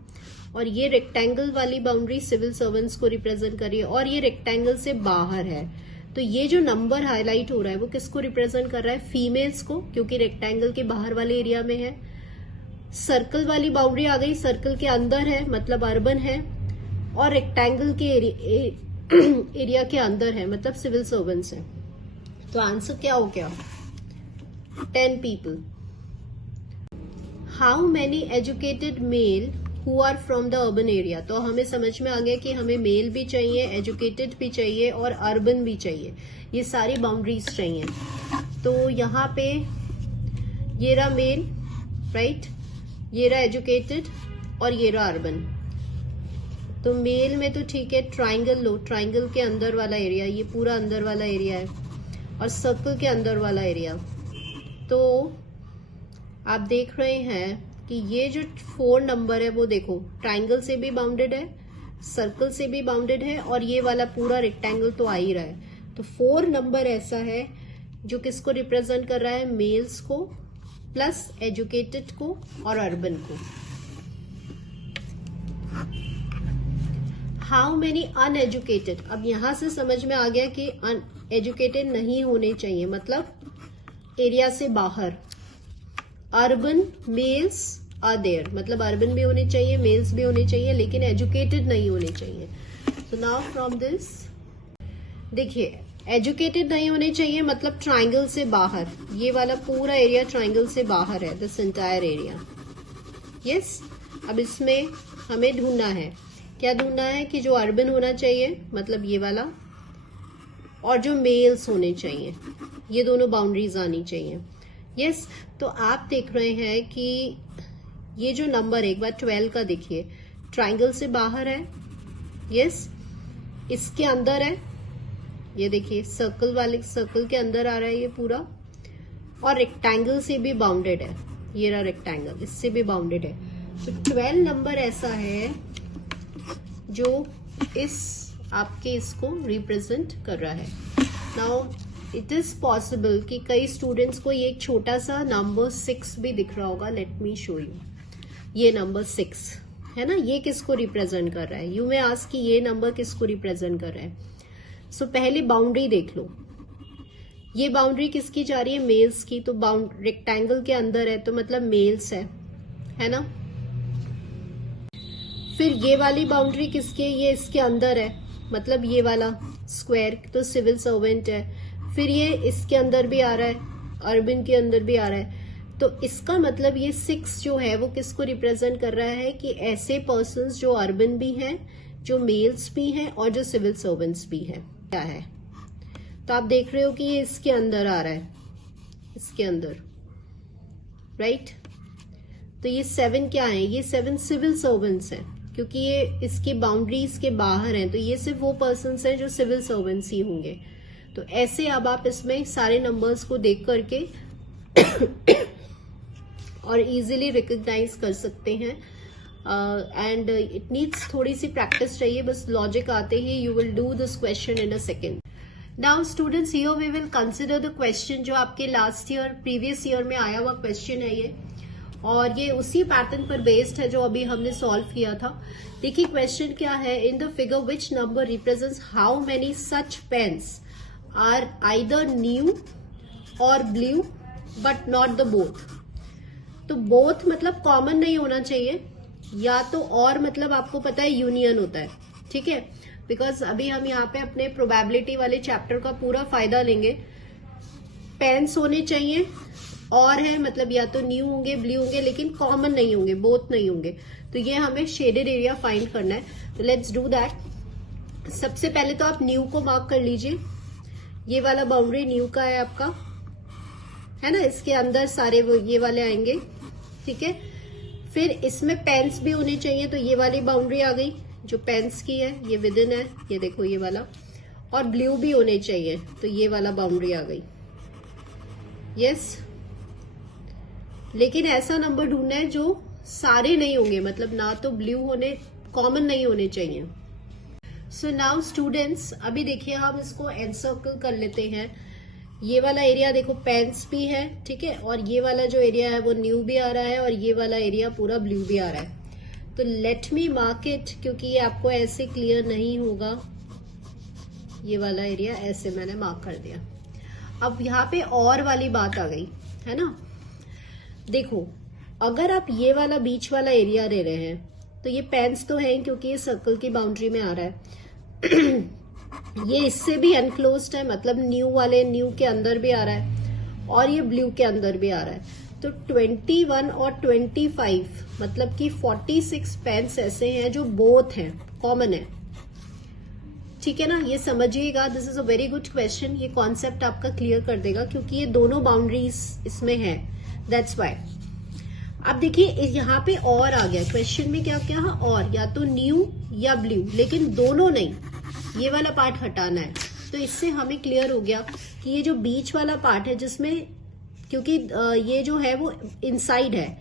और ये रेक्टेंगल वाली बाउंड्री सिविल सर्वेंट्स को रिप्रेजेंट कर रही है, और ये रेक्टेंगल से बाहर है। तो ये जो नंबर हाईलाइट हो रहा है वो किसको रिप्रेजेंट कर रहा है, फीमेल्स को, क्योंकि रेक्टेंगल के बाहर वाले एरिया में है। सर्कल वाली बाउंड्री आ गई, सर्कल के अंदर है मतलब अर्बन है, और रेक्टेंगल के एरिया के अंदर है मतलब सिविल सर्वेंट्स है। तो आंसर क्या हो गया, 10 people. How many educated male who are from the urban area? तो हमें समझ में आ गया कि हमें मेल भी चाहिए, एजुकेटेड भी चाहिए और अर्बन भी चाहिए, ये सारी बाउंड्रीज चाहिए। तो यहाँ पे ये रहा मेल, राइट, ये रहा एजुकेटेड और ये रहा अर्बन। तो मेल में तो ठीक है, ट्राइंगल लो, ट्राइंगल के अंदर वाला एरिया, ये पूरा अंदर वाला एरिया है, और सर्कल के अंदर वाला एरिया। तो आप देख रहे हैं कि ये जो 4 नंबर है वो देखो ट्राइंगल से भी बाउंडेड है, सर्कल से भी बाउंडेड है, और ये वाला पूरा रेक्टेंगल तो आ ही रहा है। तो 4 नंबर ऐसा है जो किसको रिप्रेजेंट कर रहा है, मेल्स को प्लस एजुकेटेड को और अर्बन को। हाउ मेनी अनएजुकेटेड, अब यहां से समझ में आ गया कि अनएजुकेटेड नहीं होने चाहिए, मतलब एरिया से बाहर। अर्बन मेल्स आर देयर, मतलब अर्बन भी होने चाहिए, मेल्स भी होने चाहिए, लेकिन एजुकेटेड नहीं होने चाहिए। सो नाउ फ्रॉम दिस देखिए, एजुकेटेड नहीं होने चाहिए मतलब ट्राइंगल से बाहर, ये वाला पूरा एरिया ट्राइंगल से बाहर है, दिस एंटायर एरिया। यस, अब इसमें हमें ढूंढना है, क्या ढूंढना है कि जो अर्बन होना चाहिए मतलब ये वाला, और जो मेल्स होने चाहिए, ये दोनों बाउंड्रीज आनी चाहिए। यस, तो आप देख रहे हैं कि ये जो नंबर एक बार 12 का देखिए, ट्राइंगल से बाहर है, यस, इसके अंदर है, ये देखिए सर्कल वाले, सर्कल के अंदर आ रहा है ये पूरा, और रेक्टेंगल से भी बाउंडेड है, ये रहा रेक्टेंगल, इससे भी बाउंडेड है। तो 12 नंबर ऐसा है जो इस आपके इसको रिप्रेजेंट कर रहा है। नाउ इट इज पॉसिबल कि कई स्टूडेंट्स को ये एक छोटा सा नंबर 6 भी दिख रहा होगा, लेट मी शो यू, ये नंबर 6 है ना, ये किसको रिप्रेजेंट कर रहा है, यू में आस्क कि ये नंबर किसको रिप्रेजेंट कर रहा है। सो पहले बाउंड्री देख लो, ये बाउंड्री किसकी जा रही है, मेल्स की, तो रेक्टेंगल के अंदर है तो मतलब मेल्स है ना। फिर ये वाली बाउंड्री किसकी है, ये इसके अंदर है, मतलब ये वाला स्क्वायर तो सिविल सर्वेंट है। फिर ये इसके अंदर भी आ रहा है, अर्बन के अंदर भी आ रहा है, तो इसका मतलब ये 6 जो है वो किसको रिप्रेजेंट कर रहा है कि ऐसे पर्सन्स जो अर्बन भी हैं, जो मेल्स भी हैं और जो सिविल सर्वेंट्स भी हैं। क्या है, तो आप देख रहे हो कि ये इसके अंदर आ रहा है, इसके अंदर, राइट। तो ये 7 क्या है, ये 7 सिविल सर्वेंट्स हैं, क्योंकि ये इसकी बाउंड्रीज के बाहर हैं, तो ये सिर्फ वो पर्सन्स हैं जो सिविल सर्वेंट्स ही होंगे। तो ऐसे अब आप इसमें सारे नंबर्स को देख करके और इजीली रिकॉग्नाइज कर सकते हैं एंड इट नीड्स थोड़ी सी प्रैक्टिस चाहिए, बस लॉजिक आते ही you will do this question in a second. Now students, here we will consider the question जो आपके लास्ट ईयर प्रीवियस ईयर में आया हुआ क्वेश्चन है ये, और ये उसी पैटर्न पर बेस्ड है जो अभी हमने सॉल्व किया था. देखिए क्वेश्चन क्या है. In the figure which number represents how many such pens are either new और blue but not the both. तो बोथ मतलब कॉमन नहीं होना चाहिए, या तो और मतलब आपको पता है यूनियन होता है. ठीक है, बिकॉज अभी हम यहाँ पे अपने प्रोबेबिलिटी वाले चैप्टर का पूरा फायदा लेंगे. पेन्स होने चाहिए और है मतलब या तो न्यू होंगे ब्लू होंगे, लेकिन कॉमन नहीं होंगे, बोथ नहीं होंगे. तो ये हमें शेडेड एरिया फाइंड करना है. तो लेट्स डू दैट. सबसे पहले तो आप न्यू को मार्क कर लीजिए. ये वाला बाउंड्री न्यू का है आपका, है ना. इसके अंदर सारे वो ये वाले आएंगे. ठीक है, फिर इसमें पेन्स भी होने चाहिए. तो ये वाली बाउंड्री आ गई जो पेन्स की है, ये विद इन है, ये देखो ये वाला. और ब्लू भी होने चाहिए, तो ये वाला बाउंड्री आ गई. यस, लेकिन ऐसा नंबर ढूंढना है जो सारे नहीं होंगे, मतलब ना तो ब्लू होने, कॉमन नहीं होने चाहिए. सो नाउ स्टूडेंट्स, अभी देखिए हम इसको एनसर्कल कर लेते हैं. ये वाला एरिया देखो पेन्स भी है, ठीक है, और ये वाला जो एरिया है वो न्यू भी आ रहा है, और ये वाला एरिया पूरा ब्लू भी आ रहा है. तो लेट मी मार्क इट, क्योंकि ये आपको ऐसे क्लियर नहीं होगा. ये वाला एरिया ऐसे मैंने मार्क कर दिया. अब यहाँ पे और वाली बात आ गई है ना. देखो अगर आप ये वाला बीच वाला एरिया ले रहे हैं तो ये पेन्स तो है क्योंकि ये सर्कल की बाउंड्री में आ रहा है. ये इससे भी अनक्लोज्ड है, मतलब न्यू वाले न्यू के अंदर भी आ रहा है और ये ब्लू के अंदर भी आ रहा है. तो 21 और 25 मतलब कि 46 पेन्स ऐसे हैं जो बोथ हैं, कॉमन है. ठीक है ना, ये समझिएगा. This is a very good question. ये कॉन्सेप्ट आपका क्लियर कर देगा क्योंकि ये दोनों बाउंड्रीज इसमें है, दैट्स वाई. अब देखिए यहाँ पे और आ गया क्वेश्चन में, क्या क्या है और, या तो न्यू या ब्लू, लेकिन दोनों नहीं. ये वाला पार्ट हटाना है. तो इससे हमें क्लियर हो गया कि ये जो बीच वाला पार्ट है जिसमें, क्योंकि ये जो है वो इनसाइड है.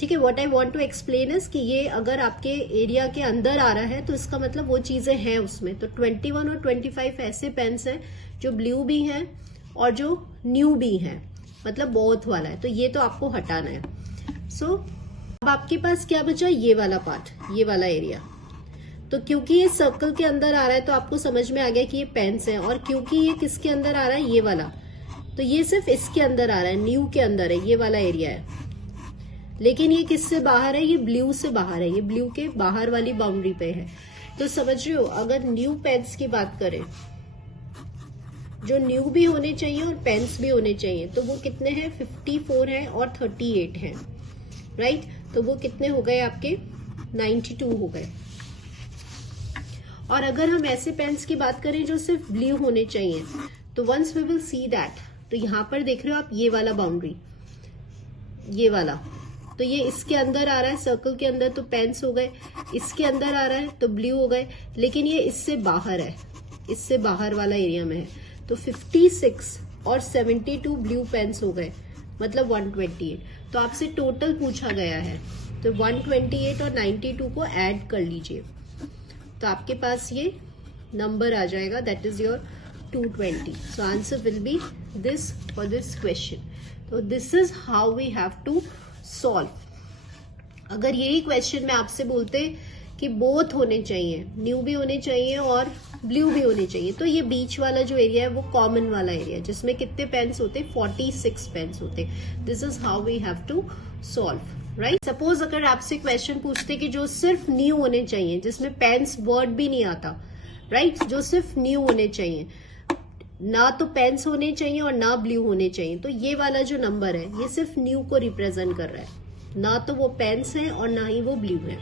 ठीक है, what I want to explain is कि ये अगर आपके एरिया के अंदर आ रहा है तो इसका मतलब वो चीजें हैं उसमें. तो 21 और 25 ऐसे पेन्स हैं जो ब्लू भी हैं और जो न्यू भी हैं, मतलब बोथ वाला है. तो ये तो आपको हटाना है. सो अब आपके पास क्या बचा, ये वाला पार्ट, ये वाला एरिया. तो क्योंकि ये सर्कल के अंदर आ रहा है तो आपको समझ में आ गया कि ये पेन्स हैं, और क्योंकि ये किसके अंदर आ रहा है, ये वाला, तो ये सिर्फ इसके अंदर आ रहा है, न्यू के अंदर है, ये वाला एरिया है. लेकिन ये किससे बाहर है, ये ब्लू से बाहर है, ये ब्लू के बाहर वाली बाउंड्री पे है. तो समझ रहे हो, अगर न्यू पेन्स की बात करें, जो न्यू भी होने चाहिए और पेन्स भी होने चाहिए, तो वो कितने हैं, 54 है और 38 है, राइट. तो वो कितने हो गए आपके, 92 हो गए. और अगर हम ऐसे पेन्स की बात करें जो सिर्फ ब्लू होने चाहिए, तो once we will see that. तो यहां पर देख रहे हो आप ये वाला बाउंड्री, ये वाला, तो ये इसके अंदर आ रहा है, सर्कल के अंदर, तो पेन्स हो गए. इसके अंदर आ रहा है तो ब्लू हो गए. लेकिन ये इससे बाहर है, इससे बाहर वाला एरिया में है, तो 56 और 72 ब्लू पेन्स हो गए, मतलब 128. तो आपसे टोटल पूछा गया है, तो 128 और 92 को ऐड कर लीजिए, तो आपके पास ये नंबर आ जाएगा, that is your 220. So answer will be this for this question. तो this is how we have to solve. अगर यही क्वेश्चन में आपसे बोलते कि बोथ होने चाहिए, न्यू भी होने चाहिए और ब्लू भी होने चाहिए, तो ये बीच वाला जो एरिया है वो कॉमन वाला एरिया है जिसमें कितने पेन्स होते, 46 पेन्स होते. This is how we have to solve, right. Suppose अगर आपसे क्वेश्चन पूछते कि जो सिर्फ न्यू होने चाहिए, जिसमें पेन्स वर्ड भी नहीं आता, राइट, जो सिर्फ न्यू होने चाहिए, ना तो पेन्स होने चाहिए और ना ब्लू होने चाहिए, तो ये वाला जो नंबर है ये सिर्फ न्यू को रिप्रेजेंट कर रहा है, ना तो वो पेन्स हैं और ना ही वो ब्लू है.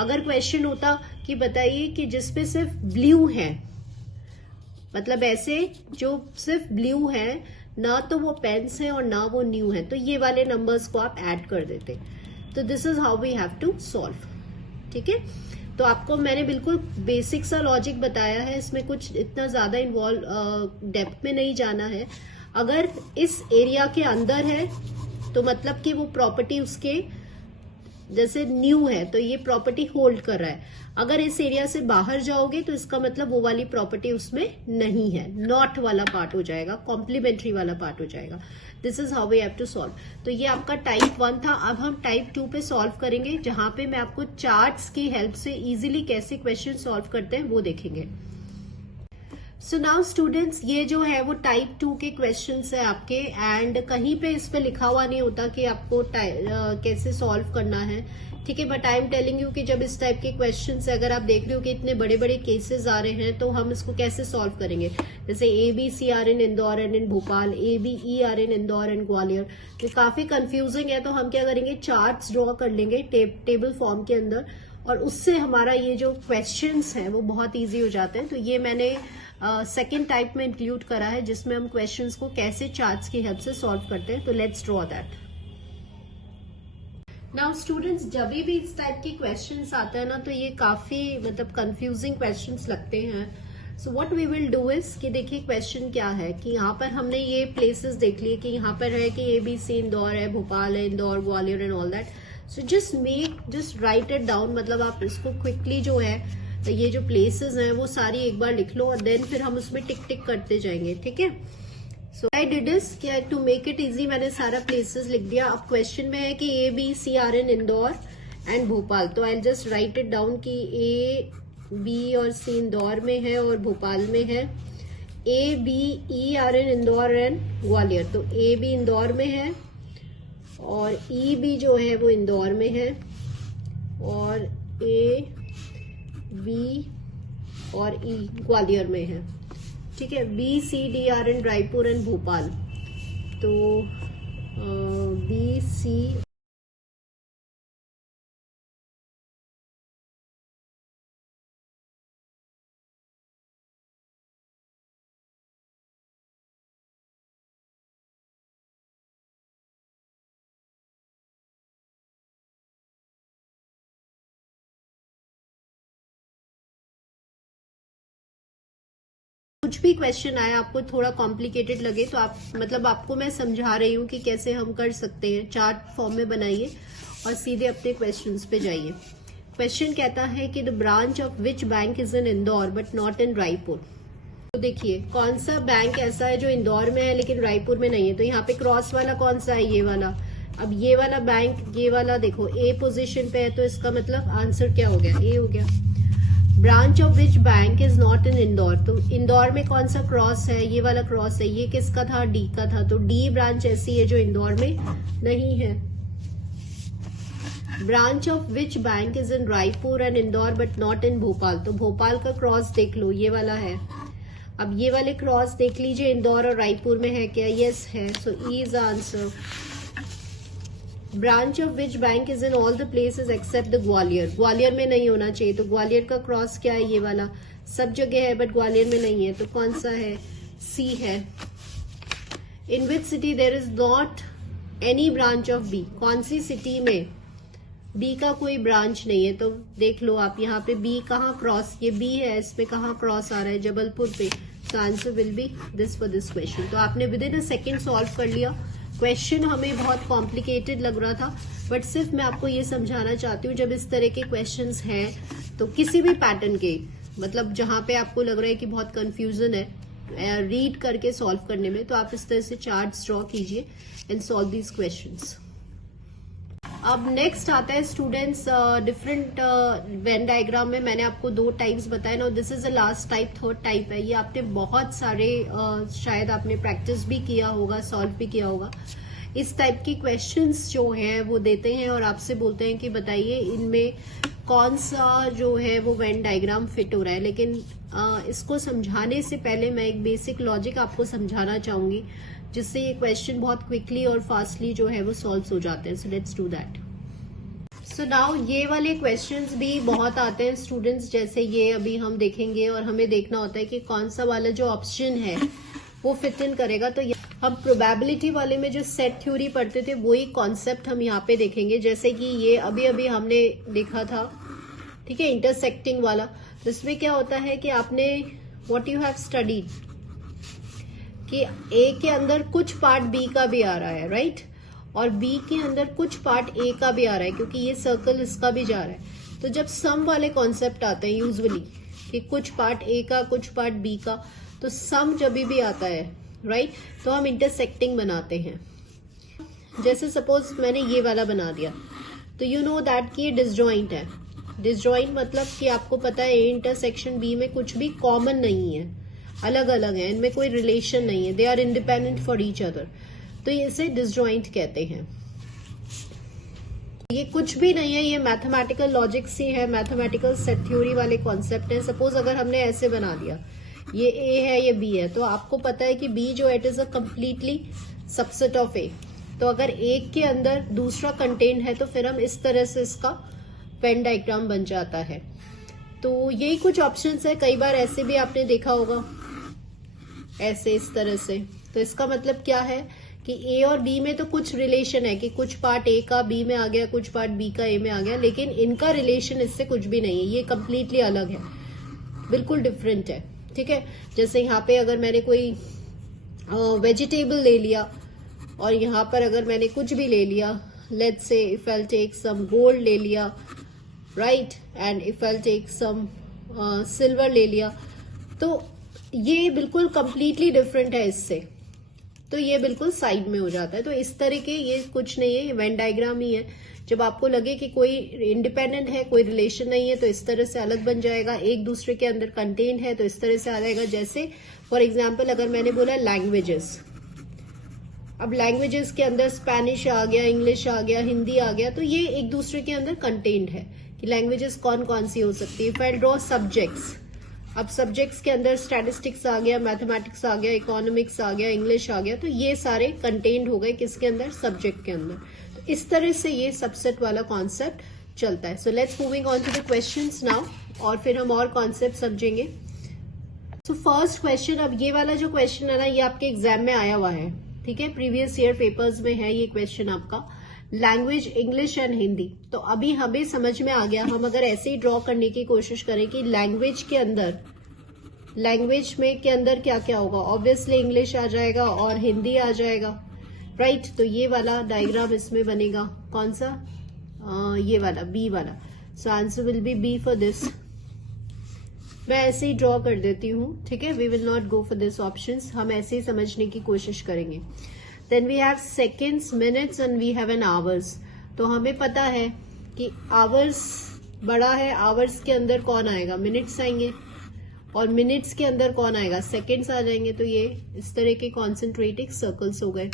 अगर क्वेश्चन होता कि बताइए कि जिसपे सिर्फ ब्लू है, मतलब ऐसे जो सिर्फ ब्लू है, ना तो वो पेन्स है और ना वो न्यू है, तो ये वाले नंबर्स को आप ऐड कर देते. तो this is how we have to solve. ठीक है, तो आपको मैंने बिल्कुल बेसिक सा लॉजिक बताया है, इसमें कुछ इतना ज्यादा इन्वॉल्व डेप्थ में नहीं जाना है. अगर इस एरिया के अंदर है तो मतलब कि वो प्रॉपर्टी उसके जैसे न्यू है तो ये प्रॉपर्टी होल्ड कर रहा है। अगर इस एरिया से बाहर जाओगे तो इसका मतलब वो वाली प्रॉपर्टी उसमें नहीं है, नॉट वाला पार्ट हो जाएगा, कॉम्प्लीमेंट्री वाला पार्ट हो जाएगा। This is how we have to solve. तो ये आपका टाइप 1 था। अब हम टाइप 2 पे सॉल्व करेंगे, जहां पे मैं आपको चार्ट्स की हेल्प से इजीली कैसे क्वेश्चन सॉल्व करते हैं वो देखेंगे। सो नाउ स्टूडेंट्स, ये जो है वो टाइप 2 के क्वेश्चंस है आपके, एंड कहीं पे इस पे लिखा हुआ नहीं होता कि आपको कैसे सॉल्व करना है, ठीक है। But I am telling you कि जब इस टाइप के क्वेश्चंस है, अगर आप देख रहे हो कि इतने बड़े बड़े केसेस आ रहे हैं, तो हम इसको कैसे सॉल्व करेंगे। जैसे ABC are in Indore and in Bhopal, ABE are in Indore and Gwalior, तो काफी कंफ्यूजिंग है। तो हम क्या करेंगे, चार्ट्स ड्रॉ कर लेंगे टेबल फॉर्म के अंदर, और उससे हमारा ये जो क्वेश्चंस हैं वो बहुत ईजी हो जाते हैं। तो ये मैंने सेकेंड टाइप में इंक्लूड करा है, जिसमें हम क्वेश्चंस को कैसे चार्ट्स की हेल्प से सॉल्व करते हैं। तो let's draw that. Now students, जब भी इस टाइप के क्वेश्चंस आते हैं ना, तो ये काफी मतलब कंफ्यूजिंग क्वेश्चंस लगते हैं। So what we will do is कि देखिए क्वेश्चन क्या है कि यहाँ पर हमने ये प्लेसेस देख लिए कि यहाँ पर है कि ABC इंदौर है, भोपाल है, Indore, Gwalior and all that. So just write it down, मतलब आप इसको क्विकली जो है ये जो प्लेसेस हैं वो सारी एक बार लिख लो, और देन फिर हम उसमें टिक टिक करते जाएंगे, ठीक है। सो आई डिड इज क्या टू मेक इट इजी, मैंने सारा प्लेसेस लिख दिया। अब क्वेश्चन में है कि ABC are in Indore and Bhopal, तो I just write it down कि A, B और C इंदौर में है और भोपाल में है। ABE are in Indore and Gwalior, तो AB इंदौर में है और EB जो है वो इंदौर में है, और AB और E ग्वालियर में है, ठीक है। BCD are in Raipur and Bhopal, तो BC कुछ भी क्वेश्चन आए आपको थोड़ा कॉम्प्लिकेटेड लगे तो आप मतलब आपको मैं समझा रही हूँ कि कैसे हम कर सकते हैं। चार्ट फॉर्म में बनाइए और सीधे अपने क्वेश्चंस पे जाइए। क्वेश्चन कहता है कि the branch of which bank is in Indore but not in Raipur. तो देखिए कौन सा बैंक ऐसा है जो इंदौर में है लेकिन रायपुर में नहीं है। तो यहाँ पे क्रॉस वाला कौन सा है, ये वाला। अब ये वाला बैंक, ये वाला देखो A पोजीशन पे है, तो इसका मतलब आंसर क्या हो गया, A हो गया। Branch of which bank is not in Indore, तो इंदौर में कौन सा क्रॉस है, ये वाला क्रॉस है। ये किसका था, D का था, तो D ब्रांच ऐसी है जो इंदौर में नहीं है। Branch of which bank is in Raipur and Indore but not in Bhopal, तो भोपाल का क्रॉस देख लो, ये वाला है। अब ये वाले क्रॉस देख लीजिए, इंदौर और रायपुर में है क्या, यस है, so E is answer. Branch of which bank is in all the places except the Gwalior, Gwalior में नहीं होना चाहिए, तो ग्वालियर का क्रॉस क्या है, ये वाला। सब जगह है बट ग्वालियर में नहीं है, तो कौन सा है, C है। In which city there is not any branch of B, कौन सी सिटी में B का कोई ब्रांच नहीं है, तो देख लो आप यहाँ पे B कहाँ क्रॉस, ये B है, इसमें कहाँ क्रॉस आ रहा है, जबलपुर पे। तो answer will be this for this question. तो आपने with in a second solve कर लिया। क्वेश्चन हमें बहुत कॉम्प्लिकेटेड लग रहा था, बट सिर्फ मैं आपको ये समझाना चाहती हूँ जब इस तरह के क्वेश्चंस हैं तो किसी भी पैटर्न के, मतलब जहां पे आपको लग रहा है कि बहुत कंफ्यूजन है रीड करके सॉल्व करने में, तो आप इस तरह से चार्ट्स ड्रॉ कीजिए एंड सॉल्व दीज क्वेश्चंस। अब नेक्स्ट आता है स्टूडेंट्स डिफरेंट वेन डायग्राम में मैंने आपको 2 टाइप्स बताए ना, this is the last type, third type है। ये आपने बहुत सारे शायद आपने प्रैक्टिस भी किया होगा, सॉल्व भी किया होगा। इस टाइप के क्वेश्चंस जो हैं वो देते हैं और आपसे बोलते हैं कि बताइए इनमें कौन सा जो है वो वेन डायग्राम फिट हो रहा है। लेकिन इसको समझाने से पहले मैं एक बेसिक लॉजिक आपको समझाना चाहूंगी, जिससे ये क्वेश्चन बहुत क्विकली और फास्टली जो है वो सॉल्व हो जाते हैं। So let's do that. So now ये वाले क्वेश्चंस भी बहुत आते हैं स्टूडेंट्स, जैसे ये अभी हम देखेंगे और हमें देखना होता है कि कौन सा वाला जो ऑप्शन है वो फिट इन करेगा। तो हम प्रोबेबिलिटी वाले में जो सेट थ्योरी पढ़ते थे वही कॉन्सेप्ट हम यहाँ पे देखेंगे, जैसे कि ये अभी अभी हमने देखा था, ठीक है, इंटरसेक्टिंग वाला। तो इसमें क्या होता है कि आपने व्हाट यू हैव स्टडीड कि A के अंदर कुछ पार्ट B का भी आ रहा है, राइट, और बी के अंदर कुछ पार्ट ए का भी आ रहा है, क्योंकि ये सर्कल इसका भी जा रहा है। तो जब सम वाले कॉन्सेप्ट आते हैं यूजुअली कि कुछ पार्ट ए का कुछ पार्ट बी का, तो सम जब भी आता है राइट, तो हम इंटरसेक्टिंग बनाते हैं। जैसे सपोज मैंने ये वाला बना दिया, तो यू नो दैट कि ये डिसजॉइंट है। डिसजॉइंट मतलब कि आपको पता है ए इंटरसेक्शन बी में कुछ भी कॉमन नहीं है, अलग अलग है, इनमें कोई रिलेशन नहीं है, they are independent for each other, तो इसे डिसजॉइंट कहते हैं। ये कुछ भी नहीं है, ये मैथमेटिकल लॉजिक से है, मैथमेटिकल सेट थ्योरी वाले कॉन्सेप्ट है। सपोज अगर हमने ऐसे बना दिया, ये ए है ये बी है, तो आपको पता है कि बी जो है it is a completely subset of A. तो अगर एक के अंदर दूसरा कंटेंट है तो फिर हम इस तरह से इसका वेन डायग्राम बन जाता है। तो यही कुछ ऑप्शंस है, कई बार ऐसे भी आपने देखा होगा, ऐसे इस तरह से। तो इसका मतलब क्या है कि ए और बी में तो कुछ रिलेशन है कि कुछ पार्ट ए का बी में आ गया, कुछ पार्ट बी का ए में आ गया, लेकिन इनका रिलेशन इससे कुछ भी नहीं है, ये कंप्लीटली अलग है, बिल्कुल डिफरेंट है। ठीक है, जैसे यहाँ पे अगर मैंने कोई वेजिटेबल ले लिया और यहाँ पर अगर मैंने कुछ भी ले लिया, let's say if I take some gold ले लिया right, and if I take some silver ले लिया, तो ये बिल्कुल कंप्लीटली डिफरेंट है इससे, तो ये बिल्कुल साइड में हो जाता है। तो इस तरह के ये कुछ नहीं है, ये वेन डायग्राम ही है। जब आपको लगे कि कोई इंडिपेंडेंट है, कोई रिलेशन नहीं है, तो इस तरह से अलग बन जाएगा। एक दूसरे के अंदर कंटेंट है तो इस तरह से आ जाएगा। जैसे फॉर एग्जाम्पल अगर मैंने बोला लैंग्वेजेस, अब लैंग्वेजेस के अंदर स्पेनिश आ गया, इंग्लिश आ गया, हिंदी आ गया, तो ये एक दूसरे के अंदर कंटेंट है कि लैंग्वेजेस कौन कौन सी हो सकती है। इफ आई ड्रॉ सब्जेक्ट्स, अब सब्जेक्ट्स के अंदर स्टैटिस्टिक्स आ गया, मैथमेटिक्स आ गया, इकोनॉमिक्स आ गया, इंग्लिश आ गया, तो ये सारे कंटेंट हो गए किसके अंदर, सब्जेक्ट के अंदर। तो इस तरह से ये सबसेट वाला कॉन्सेप्ट चलता है। So let's moving on to the questions now, और फिर हम और कॉन्सेप्ट समझेंगे। सो फर्स्ट क्वेश्चन, अब ये वाला जो क्वेश्चन है ना, ये आपके एग्जाम में आया हुआ है, ठीक है, प्रीवियस ईयर पेपर्स में है ये क्वेश्चन आपका, लैंग्वेज इंग्लिश एंड हिंदी। तो अभी हमें समझ में आ गया, हम अगर ऐसे ही ड्रॉ करने की कोशिश करें कि लैंग्वेज के अंदर, लैंग्वेज में के अंदर क्या क्या होगा, ऑब्वियसली इंग्लिश आ जाएगा और हिंदी आ जाएगा राइट। तो ये वाला डायग्राम इसमें बनेगा, कौन सा, ये वाला बी वाला। So answer will be B for this. मैं ऐसे ही ड्रॉ कर देती हूँ, ठीक है, we will not go for this options, हम ऐसे ही समझने की कोशिश करेंगे। Then we have seconds, minutes and we have an hours. तो हमें पता है कि आवर्स बड़ा है, आवर्स के अंदर कौन आएगा, मिनट्स आएंगे, और मिनट्स के अंदर कौन आएगा, सेकेंड्स आ जाएंगे। तो ये इस तरह के कॉन्सेंट्रेटिक सर्कल्स हो गए।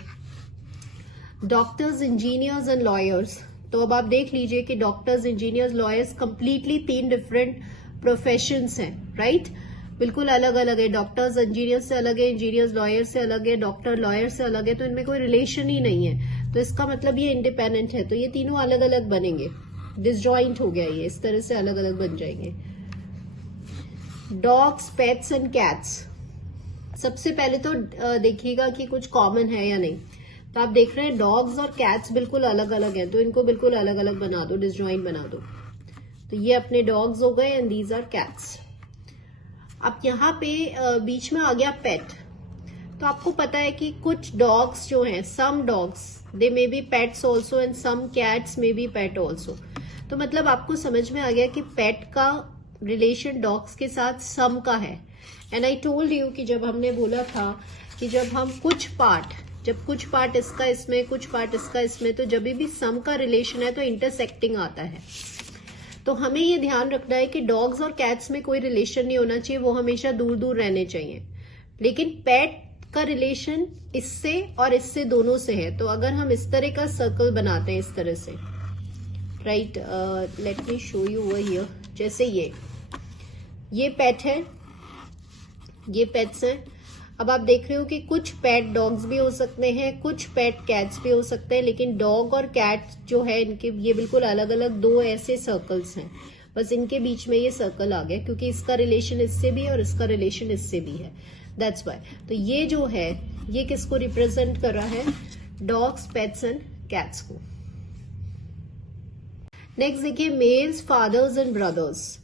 डॉक्टर्स, इंजीनियर्स एंड लॉयर्स, तो अब आप देख लीजिए कि doctors, engineers, lawyers completely 3 different professions हैं राइट, बिल्कुल अलग अलग है। डॉक्टर्स इंजीनियर्स से अलग है, इंजीनियर्स लॉयर से अलग है, डॉक्टर लॉयर से अलग है, तो इनमें कोई रिलेशन ही नहीं है। तो इसका मतलब ये इंडिपेंडेंट है, तो ये तीनों अलग अलग बनेंगे, डिसजॉइंट हो गया ये, इस तरह से अलग अलग बन जाएंगे। डॉग्स, पेट्स एंड कैट्स, सबसे पहले तो देखिएगा कि कुछ कॉमन है या नहीं। तो आप देख रहे हैं डॉग्स और कैट्स बिल्कुल अलग अलग है, तो इनको बिल्कुल अलग अलग बना दो, डिसजॉइंट बना दो। तो ये अपने डॉग्स हो गए एंड दीज आर कैट्स। अब यहाँ पे बीच में आ गया पेट। तो आपको पता है कि कुछ डॉग्स जो हैं, some dogs they may be pets also and some cats may be pet also. तो मतलब आपको समझ में आ गया कि पेट का रिलेशन डॉग्स के साथ सम का है। एंड आई टोल्ड यू कि जब हमने बोला था कि जब हम कुछ पार्ट इसका इसमें, कुछ पार्ट इसका इसमें, तो जब भी सम का रिलेशन है तो इंटरसेक्टिंग आता है। तो हमें ये ध्यान रखना है कि डॉग्स और कैट्स में कोई रिलेशन नहीं होना चाहिए, वो हमेशा दूर दूर रहने चाहिए। लेकिन पेट का रिलेशन इससे और इससे दोनों से है। तो अगर हम इस तरह का सर्कल बनाते हैं, इस तरह से right, let me show you over here. जैसे ये पेट है, ये पेट्स हैं। अब आप देख रहे हो कि कुछ पेट डॉग्स भी हो सकते हैं, कुछ पेट कैट्स भी हो सकते हैं, लेकिन डॉग और कैट जो है इनके ये बिल्कुल अलग अलग 2 ऐसे सर्कल्स हैं। बस इनके बीच में ये सर्कल आ गया क्योंकि इसका रिलेशन इससे भी है और इसका रिलेशन इससे भी है, दैट्स वाई। तो ये जो है ये किसको रिप्रेजेंट कर रहा है, डॉग्स, पेट्स एंड कैट्स को। नेक्स्ट देखिए मेल्स, फादर्स एंड ब्रदर्स।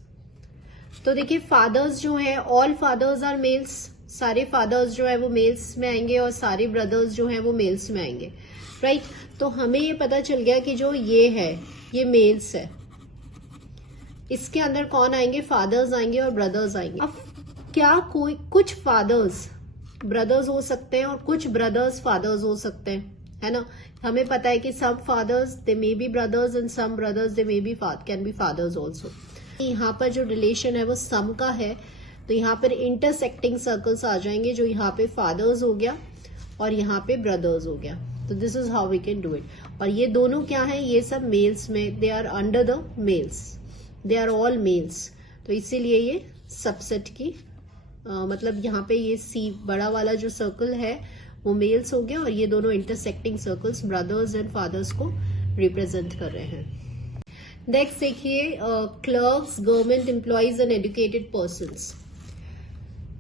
तो देखिए फादर्स जो है, ऑल फादर्स आर मेल्स, सारे फादर्स जो है वो मेल्स में आएंगे और सारे ब्रदर्स जो है वो मेल्स में आएंगे। राइट तो हमें ये पता चल गया कि जो ये है ये मेल्स है, इसके अंदर कौन आएंगे, फादर्स आएंगे और ब्रदर्स आएंगे। अब क्या कोई कुछ फादर्स ब्रदर्स हो सकते हैं और कुछ ब्रदर्स फादर्स हो सकते हैं, है ना। हमें पता है कि some fathers they may be brothers and some brothers they may be can be fathers also. यहाँ पर जो रिलेशन है वो सम का है, तो यहाँ पर इंटरसेक्टिंग सर्कल्स आ जाएंगे, जो यहाँ पे फादर्स हो गया और यहाँ पे ब्रदर्स हो गया। तो this is how we can do it. और ये दोनों क्या है, ये सब मेल्स में, they are under the males, they are all males. तो इसीलिए ये सबसेट की मतलब यहाँ पे ये सी बड़ा वाला जो सर्कल है वो मेल्स हो गया और ये दोनों intersecting circles brothers and fathers को रिप्रेजेंट कर रहे हैं। नेक्स्ट देखिए clerks, government employees and educated persons.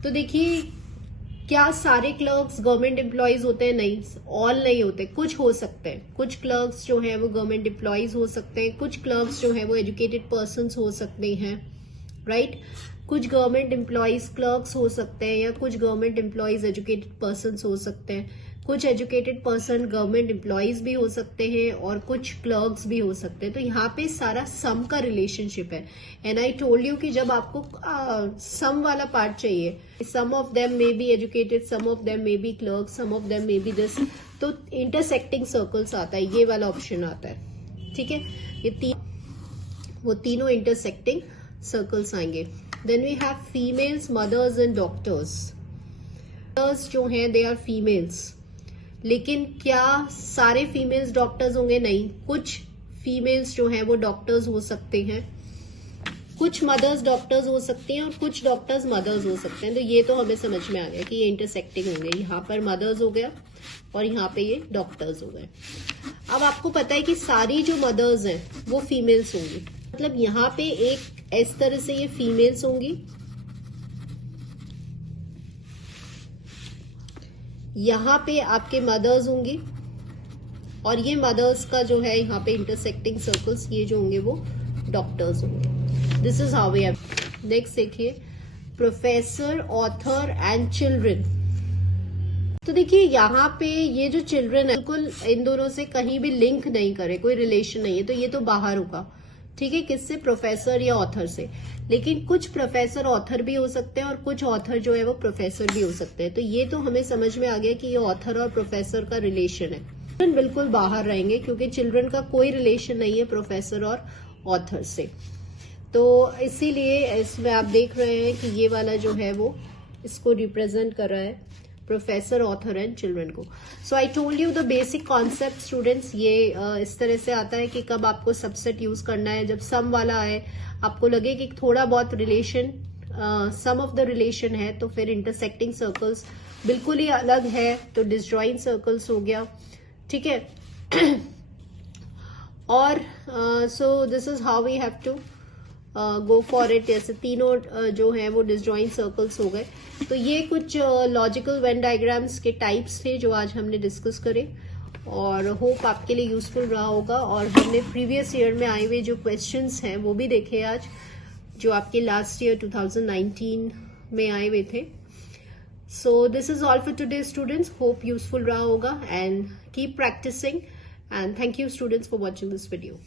तो देखिए क्या सारे क्लर्क्स गवर्नमेंट एम्प्लॉइज होते हैं? नहीं, ऑल नहीं होते, कुछ हो सकते हैं। कुछ क्लर्क्स जो है वो गवर्नमेंट एम्प्लॉइज हो सकते हैं, कुछ क्लर्क्स जो है वो एजुकेटेड पर्सन्स हो सकते हैं, राइट। कुछ गवर्नमेंट एम्प्लॉइज क्लर्क्स हो सकते हैं या कुछ गवर्नमेंट एम्प्लॉइज एजुकेटेड पर्सन्स हो सकते हैं, कुछ एजुकेटेड पर्सन गवर्नमेंट एम्प्लॉइज भी हो सकते हैं और कुछ क्लर्क्स भी हो सकते हैं। तो यहाँ पे सारा सम का रिलेशनशिप है। एंड आई टोल्ड यू कि जब आपको सम वाला पार्ट चाहिए, some of them may be educated, some of them may be clerk, some of them may be this, तो इंटरसेक्टिंग सर्कल्स आता है, ये वाला ऑप्शन आता है, ठीक है। ये वो तीनों इंटरसेक्टिंग सर्कल्स आएंगे। Then we have females, mothers and doctors. Doctors जो हैं दे आर फीमेल्स, लेकिन क्या सारे फीमेल्स डॉक्टर्स होंगे? नहीं, कुछ फीमेल्स जो हैं वो डॉक्टर्स हो सकते हैं, कुछ मदर्स डॉक्टर्स हो सकती हैं और कुछ डॉक्टर्स मदर्स हो सकते हैं। तो ये तो हमें समझ में आ गया कि ये इंटरसेक्टिंग होंगे, यहाँ पर मदर्स हो गया और यहाँ पे ये डॉक्टर्स हो गए। अब आपको पता है कि सारी जो मदर्स हैं वो फीमेल्स होंगी, मतलब यहाँ पे एक इस तरह से ये फीमेल्स होंगी, यहाँ पे आपके मदर्स होंगी और ये मदर्स का जो है यहाँ पे इंटरसेक्टिंग सर्कल्स ये जो होंगे वो डॉक्टर्स होंगे। This is how we have. Next देखिए प्रोफेसर, ऑथर एंड चिल्ड्रन। तो देखिए यहाँ पे ये जो चिल्ड्रन है बिल्कुल इन दोनों से कहीं भी लिंक नहीं करे, कोई रिलेशन नहीं है, तो ये तो बाहर होगा, ठीक है। किससे? प्रोफेसर या ऑथर से। लेकिन कुछ प्रोफेसर ऑथर भी हो सकते हैं और कुछ ऑथर जो है वो प्रोफेसर भी हो सकते हैं। तो ये तो हमें समझ में आ गया कि ये ऑथर और प्रोफेसर का रिलेशन है। चिल्ड्रन बिल्कुल बाहर रहेंगे क्योंकि चिल्ड्रन का कोई रिलेशन नहीं है प्रोफेसर और ऑथर से। तो इसीलिए इसमें आप देख रहे हैं कि ये वाला जो है वो इसको रिप्रेजेंट कर रहा है, प्रोफेसर, ऑथर एंड चिल्ड्रन को। So I told you the basic concept students. ये इस तरह से आता है कि कब आपको सबसेट यूज करना है, जब सम वाला आए, आपको लगे कि थोड़ा बहुत relation, some of the relation है, तो फिर इंटरसेक्टिंग सर्कल्स बिल्कुल ही अलग है तो डिसजॉइंट सर्कल्स हो गया, ठीक है। और so this is how we have to go for it. ऐसे तीनों जो है वो डिसजॉइंट सर्कल्स हो गए। तो ये कुछ लॉजिकल वेन डायग्राम्स के टाइप्स थे जो आज हमने डिस्कस करे और होप आपके लिए यूजफुल रहा होगा। और हमने प्रीवियस ईयर में आए हुए जो क्वेश्चंस हैं वो भी देखे आज, जो आपके लास्ट ईयर 2019 में आए हुए थे। So this is all for today students, hope useful रहा होगा and keep practising and thank you students for watching this video.